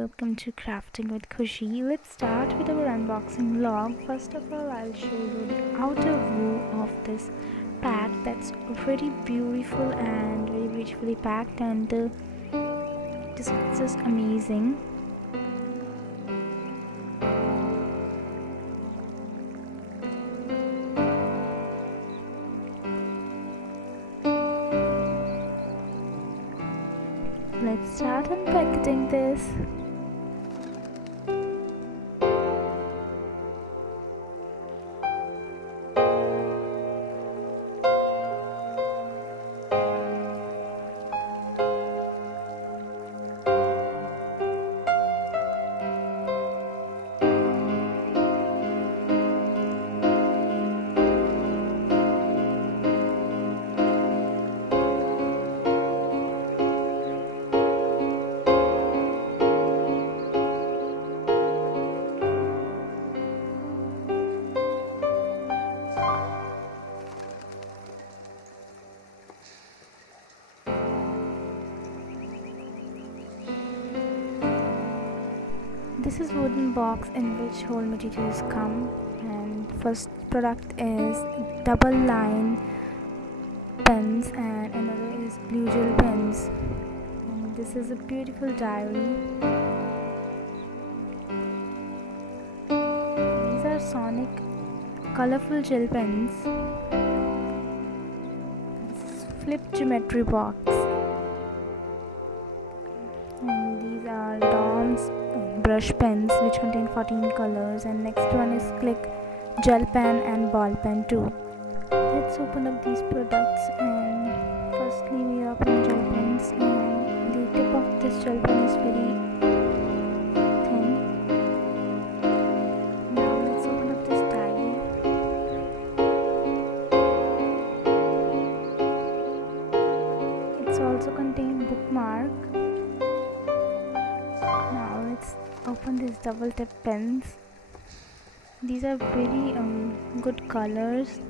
welcome to Crafting with Khushi. Let's start with our unboxing vlog. First of all, I'll show you the outer view of this pack that's very beautiful and very beautifully packed, and it's just amazing. Let's start unpacking this. This is wooden box in which whole materials come, and first product is double line pens and another is blue gel pens, and this is a beautiful diary. These are Sonic colorful gel pens. This is flip geometry box, and these are Dom's brush pens which contain 14 colors, and next one is Click gel pen and ball pen too. Let's open up these products, and firstly we open gel pens, and the tip of this gel pen is very thin. Now let's open up this diary. It's also contain bookmark. Now let's open these double tip pens. These are very good colors.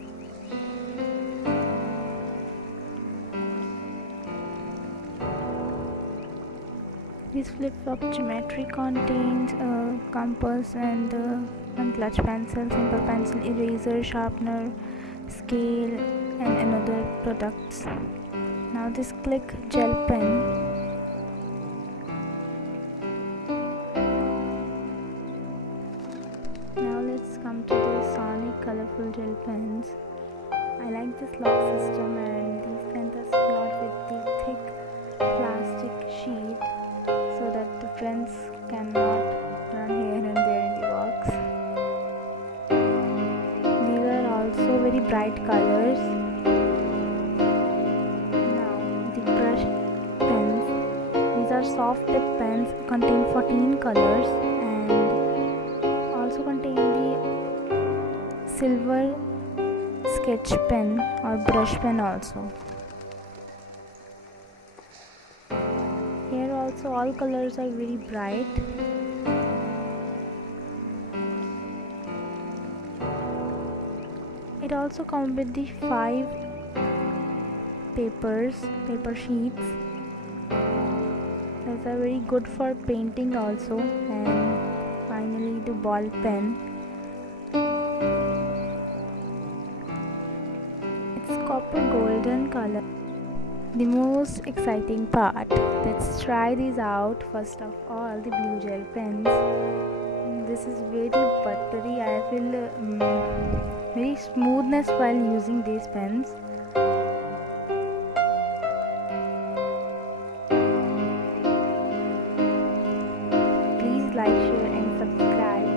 This flip-flop geometry contains a compass and one clutch pencil, simple pencil, eraser, sharpener, scale, and another products. Now this Click gel pen. Come to the Sonic colorful gel pens. I like this lock system, and these pens are secured with the thick plastic sheet so that the pens cannot run here and there in the box. These are also very bright colors. Now the brush pens. These are soft tip pens, contain 14 colors, and also contain the silver sketch pen or brush pen also. Here also all colors are very bright. It also comes with the 5 paper sheets. Those are very good for painting also. And finally the ball pen. Copper golden color. The most exciting part. Let's try these out. First of all, the blue gel pens. This is very buttery. I feel very smoothness while using these pens. Please like, share and subscribe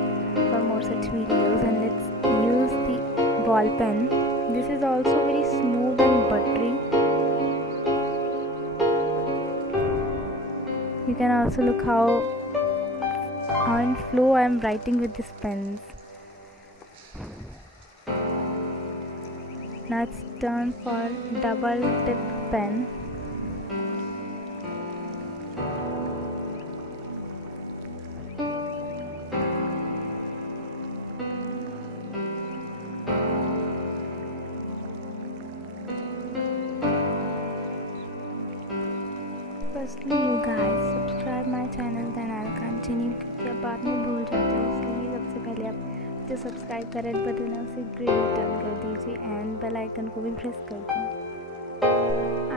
for more such videos, and let's use the ball pen. This is also very smooth and buttery. You can also look how in flow I am writing with these pens. Now it's turn for double tip pen. Firstly, you guys subscribe my channel, then I'll continue जो subscribe का red button है उसे green turn कर दीजिए and bell icon को भी press कर दें।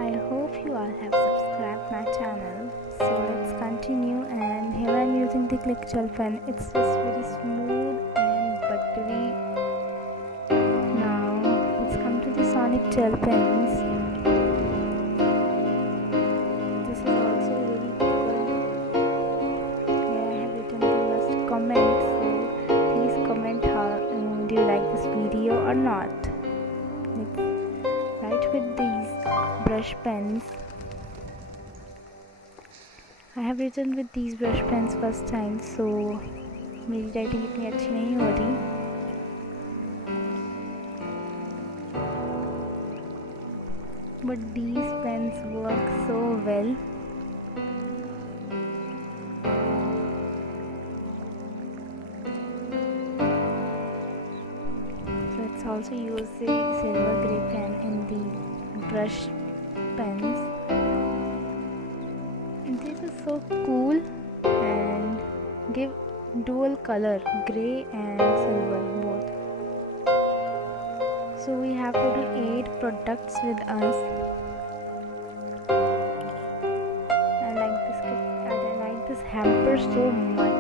I hope you all have subscribed my channel. So let's continue, and here I am using the Click Gel pen. It's just very smooth and buttery. Now let's come to the Sonic gel pens. This is also very good. Here I have written the must comment, so please comment how do you like this video or not. Let's write with these brush pens. I have written with these brush pens first time, so मेरी writing इतनी अच्छी नहीं हो रही, but these pens work so well. Let's also use the silver grey pen in the brush pens. This is so cool and give dual color, grey and silver both. So we have total 8 products with us. I like this hamper so much.